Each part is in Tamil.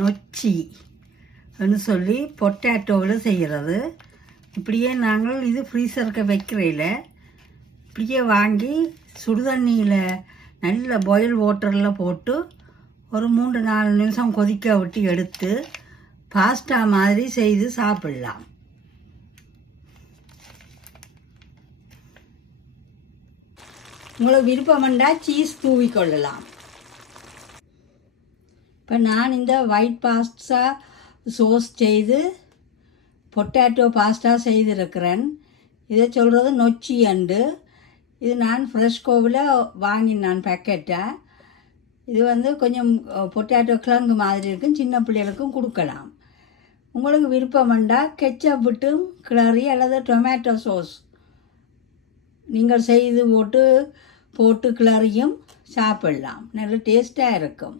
நொச்சி அப்படின்னு சொல்லி பொட்டேட்டோவில் செய்கிறது. இப்படியே நாங்கள் இது ஃப்ரீசருக்கு வைக்கிறதில்ல இப்படியே வாங்கி சுடுதண்ணியில் நல்ல பாயில் வாட்டரில் போட்டு ஒரு மூன்று நாலு நிமிஷம் கொதிக்க விட்டு எடுத்து பாஸ்டா மாதிரி செய்து சாப்பிடலாம். உங்களுக்கு விருப்பம்ண்டா சீஸ் தூவி கொள்ளலாம். இப்போ நான் இந்த ஒயிட் பாஸ்டா சோஸ் செய்து பொட்டேட்டோ பாஸ்டா செய்திருக்கிறேன். இதை சொல்கிறது நொச்சி அண்டு. இது நான் ஃப்ரெஷ்கோவில் வாங்கினேன் பேக்கெட்டை இது வந்து கொஞ்சம் பொட்டேட்டோ கிழங்கு மாதிரி இருக்கும் சின்ன பிள்ளைகளுக்கும் கொடுக்கலாம். உங்களுக்கு விருப்பம் விருப்பம்ண்டா கெச்சப் விட்டும் கிளறி அல்லது டொமேட்டோ சோஸ் நீங்கள் செய்து போட்டு போட்டு கிளறியும் சாப்பிடலாம். நல்ல டேஸ்ட்டாக இருக்கும்.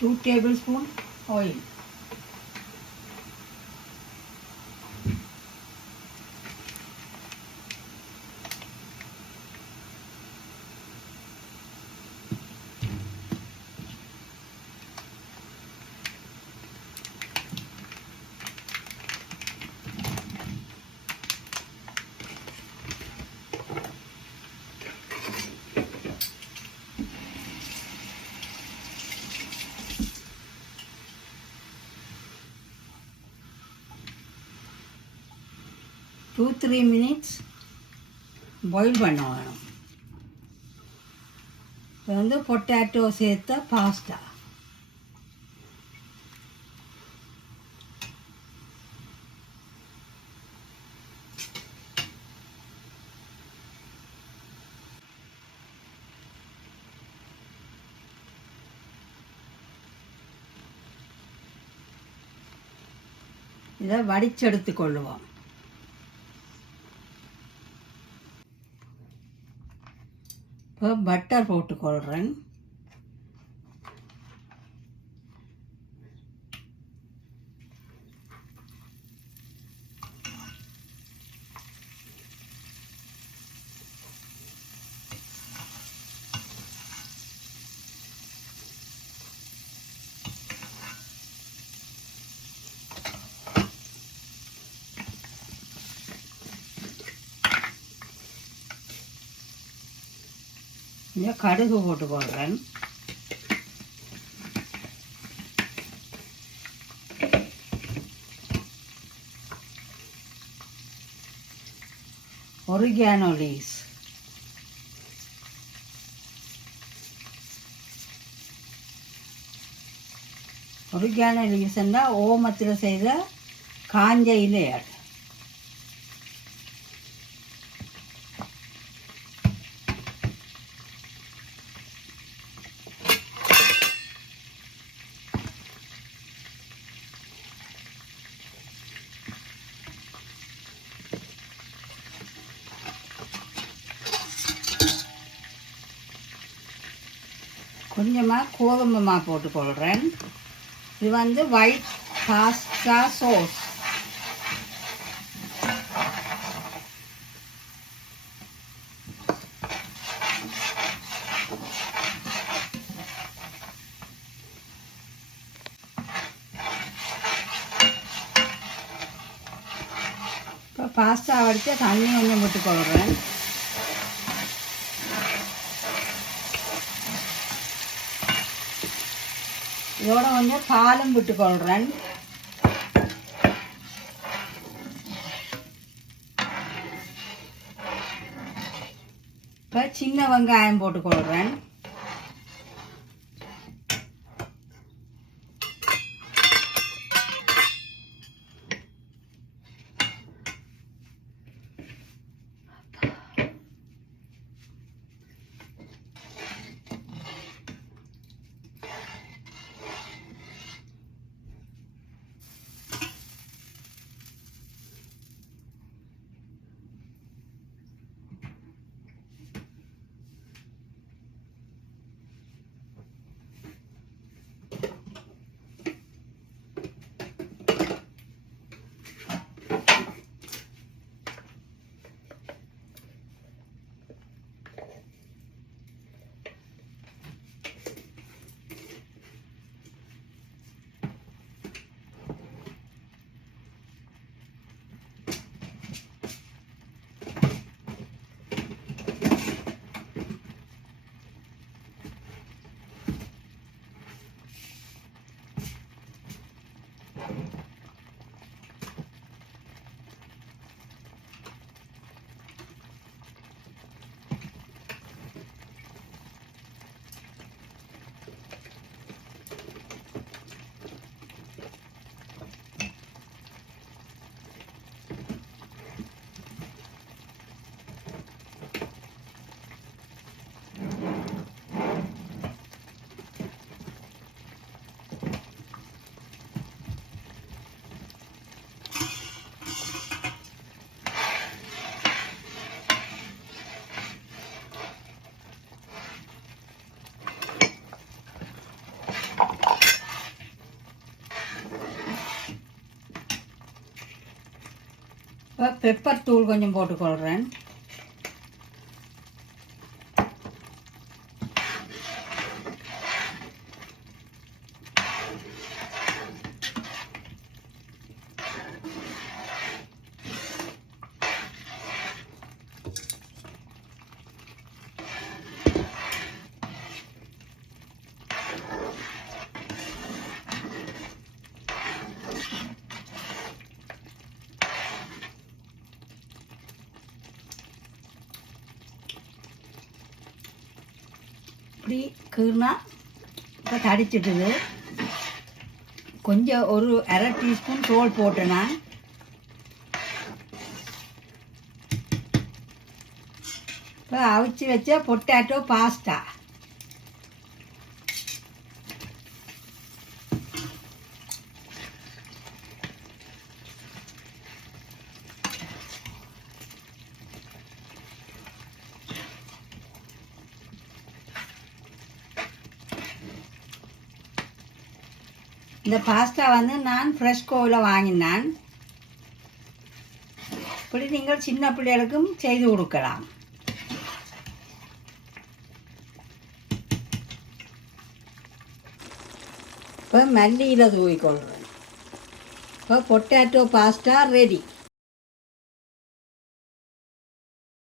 2 tablespoon oil. Two three minutes boil பண்ண வேணும். இப்போ வந்து பொட்டேட்டோ சேர்த்த பாஸ்டா இதை வடிச்செடுத்து கொள்ளுவோம். இப்போ பட்டர் போட்டுக்கொள்கிறேன் இங்கே கடுகு போடுறேன். ஒரிகானோ லீஸ் ஒரிகானோ லீஸ்ன்னா ஓமத்தில் செய்த காஞ்ச இலையாடு கொஞ்சமாக கோதுமை மா போட்டுக்கொள்கிறேன் இது வந்து ஒயிட் பாஸ்தா சோஸ் இப்போ பாஸ்தா வடித்து தண்ணி கொஞ்சம் விட்டுக்கொள்கிறேன் இதோட கொஞ்சம் பாலும் விட்டுக்கொள்கிறேன் இப்போ சின்ன வெங்காயம் போட்டுக்கொள்கிறேன் பெப்பர் தூள் கொஞ்சம் போட்டுக்கொள்கிறேன் இப்படி கீர்னா இப்போ தடிச்சிட்டுது. கொஞ்சம் ஒரு அரை டீஸ்பூன் தோல் போட்டேன் நான். இப்போ அவிச்சு வச்ச பொட்டேட்டோ பாஸ்டா இந்த பாஸ்தா வந்து நான் ஃப்ரெஷ்கோவில் வாங்கினான். இப்படி நீங்கள் சின்ன பிள்ளைகளுக்கும் செய்து கொடுக்கலாம். இப்போ மல்லியில் தூவிக்கொள்கிறேன் இப்போ பொட்டேட்டோ பாஸ்தா ரெடி